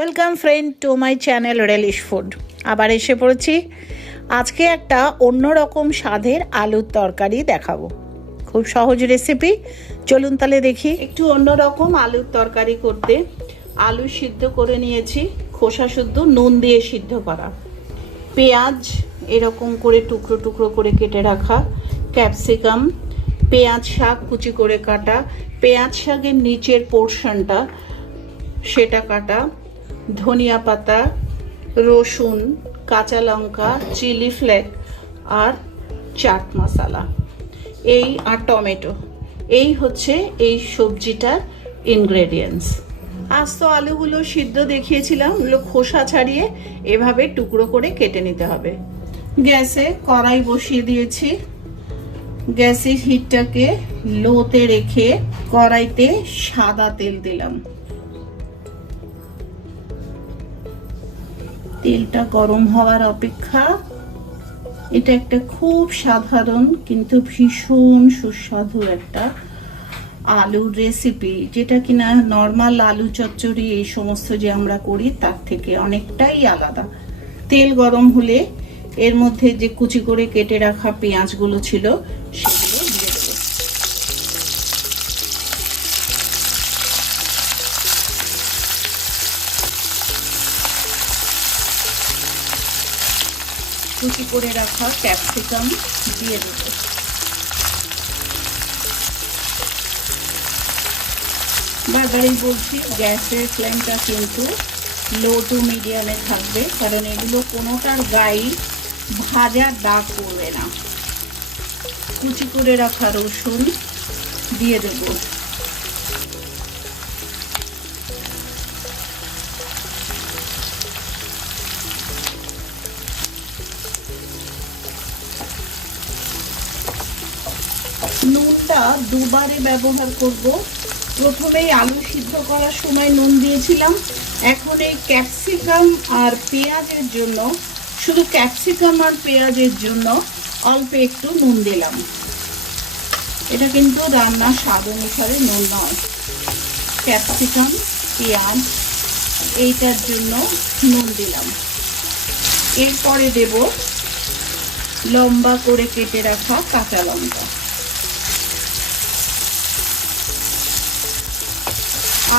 Welcome friend to my channel relish food. আবার এসে পড়েছি। আজকে একটা অন্যরকম স্বাদের আলুর তরকারি দেখাবো। খুব সহজ রেসিপি, চলুন তাহলে দেখি। একটু অন্যরকম আলুর তরকারি করতে আলু সিদ্ধ করে নিয়েছি, খোসা শুদ্ধ, নুন দিয়ে সিদ্ধ করা। পেঁয়াজ এরকম করে টুকরো টুকরো করে কেটে রাখা, ক্যাপসিকাম, পেঁয়াজ শাক কুচি করে কাটা, পেঁয়াজ শাকের নিচের পোর্শনটা সেটা কাটা, ধনিয়া পাতা, রসুন, কাঁচা লঙ্কা, চিলি ফ্লেক আর চাট মশলা আর টমেটো। এই হচ্ছে এই সবজিটার ইনগ্রেডিয়েন্টস। আজ তো আলুগুলো সিদ্ধ দেখিয়েছিলাম, ওগুলো খোসা ছাড়িয়ে এভাবে টুকরো করে কেটে নিতে হবে। গ্যাসে কড়াই বসিয়ে দিয়েছি। গ্যাসের হিটটাকে লোতে রেখে কড়াইতে সাদা তেল দিলাম। তেলটা গরম হওয়ার অপেক্ষা। এটা একটা খুব সাধারণ কিন্তু ভীষণ সুস্বাদু একটা আলুর রেসিপি, যেটা কিনা নর্মাল আলু চচ্চড়ি এই সমস্ত যে আমরা করি তার থেকে অনেকটাই আলাদা। তেল গরম হলে এর মধ্যে যে কুচি করে কেটে রাখা পেঁয়াজগুলো ছিল সেগুলো দিয়ে দেবো। কুচি করে রাখা ক্যাপসিকাম দিয়ে দেবো। বারবারই বলছি, গ্যাসের ফ্লেমটা কিন্তু লো টু মিডিয়ামে থাকবে, কারণ এগুলো কোনোটার গায়ে ভাজার দাগ পড়বে না। কুচি করে রাখা রসুন দিয়ে দেব। নুনটা দুবারে ব্যবহার করব। প্রথমেই আলু সিদ্ধ করার সময় নুন দিয়েছিলাম, এখন এই ক্যাপসিকাম আর পেঁয়াজের জন্য, শুধু ক্যাপসিকাম আর পেঁয়াজের জন্য অল্প একটু নুন দিলাম। এটা কিন্তু রান্নার স্বাদ অনুসারে নুন নয়, ক্যাপসিকাম পেঁয়াজ এইটার জন্য নুন দিলাম। এরপরে দেব লম্বা করে কেটে রাখা কাঁচা লঙ্কা।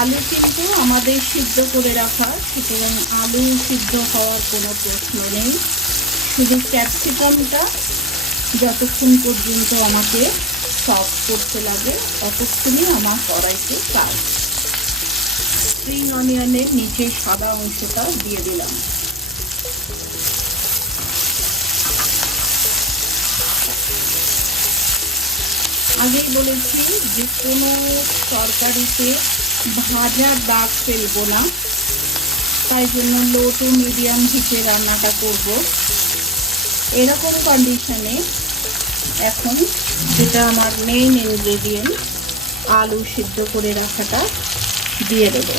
আলু কিন্তু আমাদের সিদ্ধ করে রাখা, সুতরাং আলু সিদ্ধ হওয়ার কোনো প্রশ্ন নেই। শুধু ক্যাপসিকামটা যতক্ষণ পর্যন্ত আমাকে সফট করতে লাগে ততক্ষণই আমার কড়াইতে কাজ। স্প্রিং অনিয়নের নিচে সাদা অংশটা দিয়ে দিলাম। আগেই বলেছি যে কোনো তরকারিতে ভাজার দাগ ফেলবো না, তাই জন্য লো টু মিডিয়াম হিটে রান্নাটা করব। এরকম কন্ডিশনে এখন যেটা আমার মেইন ইনগ্রেডিয়েন্ট, আলু সিদ্ধ করে রাখাটা দিয়ে দেব।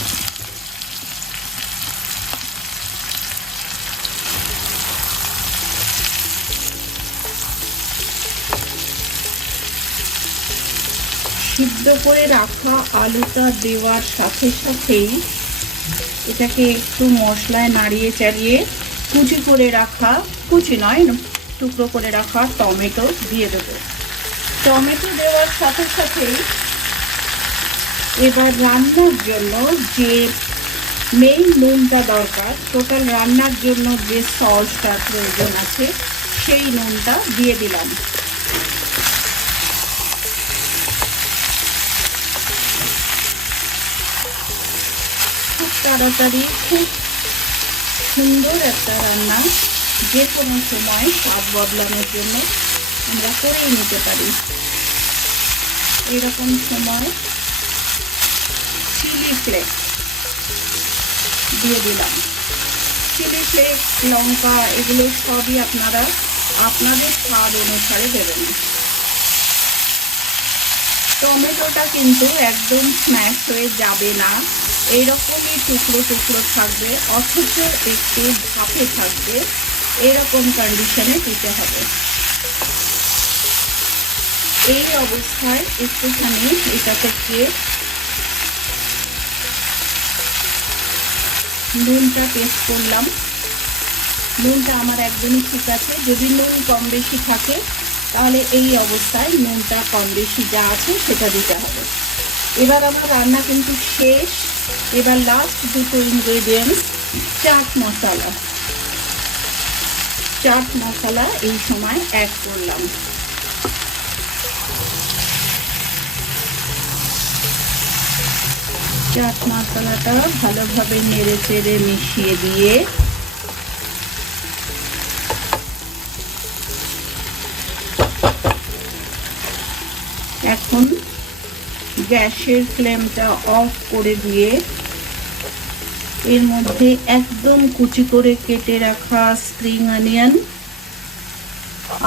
সিদ্ধ করে রাখা আলুটা দেওয়ার সাথে সাথেই এটাকে একটু মশলায় নাড়িয়ে চাড়িয়ে কুচি করে রাখা, কুচি নয় টুকরো করে রাখা টমেটো দিয়ে দেব। টমেটো দেওয়ার সাথে সাথেই এবার রান্নার জন্য যে মেইন নুনটা দরকার, টোটাল রান্নার জন্য যে সসটার প্রয়োজন আছে সেই নুনটা দিয়ে দিলাম। তাড়াতাড়ি খুব সুন্দর একটা রান্না, যে কোনো সময় স্বাদ বদলানোর জন্য আমরা করেই নিতে পারি। এরকম সময় চিলি ফ্লেক্স দিয়ে দিলাম। চিলি ফ্লেক্স, লঙ্কা, এগুলো সবই আপনারা আপনাদের স্বাদ অনুসারে দেবেন। টমেটোটা কিন্তু একদম স্ম্যাশ হয়ে যাবে না, এইরকমই টুকরো টুকরো থাকবে, অথচ একটু ভাপে থাকবে। এরকম কন্ডিশনে দিতে হবে। এই অবস্থায় একটুখানি এটা থেকে নুনটা টেস্ট করলাম, নুনটা আমার একদমই ঠিক আছে। যদি নুন কম বেশি থাকে তাহলে এই অবস্থায় নুনটা কম বেশি যা আছে সেটা দিতে হবে। এবার আমার রান্না কিন্তু শেষ। এবার লাস্ট দুটো ইনগ্রেডিয়েন্টস, চাট মশলা। চাট মশলা এই সময় অ্যাড করলাম। চাট মশলাটা ভালোভাবে নেড়ে চেড়ে মিশিয়ে দিয়ে এখন গ্যাসের ফ্লেমটা অফ করে দিয়ে এর মধ্যে একদম কুচি করে কেটে রাখা স্প্রিং অনিয়ন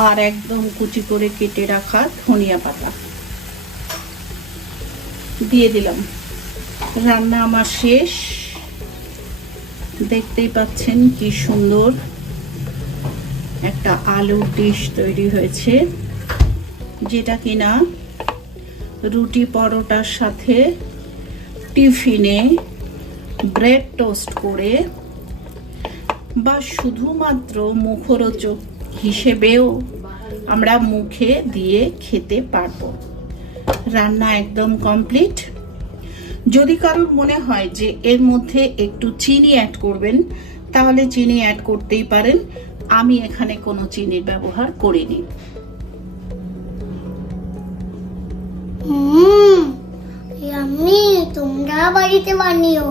আর একদম কুচি করে কেটে রাখা ধনিয়া পাতা দিয়ে দিলাম। রান্না আমার শেষ। দেখতেই পাচ্ছেন কি সুন্দর একটা আলুর ডিশ তৈরি হয়েছে, যেটা কিনা রুটি পরোটার সাথে টিফিনে ব্রেড টোস্ট করে বা শুধুমাত্র মুখরোচক হিসেবেও আমরা মুখে দিয়ে খেতে পারবো। রান্না একদম কমপ্লিট। যদি কারোর মনে হয় যে এর মধ্যে একটু চিনি অ্যাড করবেন তাহলে চিনি অ্যাড করতেই পারেন, আমি এখানে কোনো চিনির ব্যবহার করিনি। ইয়াম্মি, তোমরা বাড়িতে বানিও।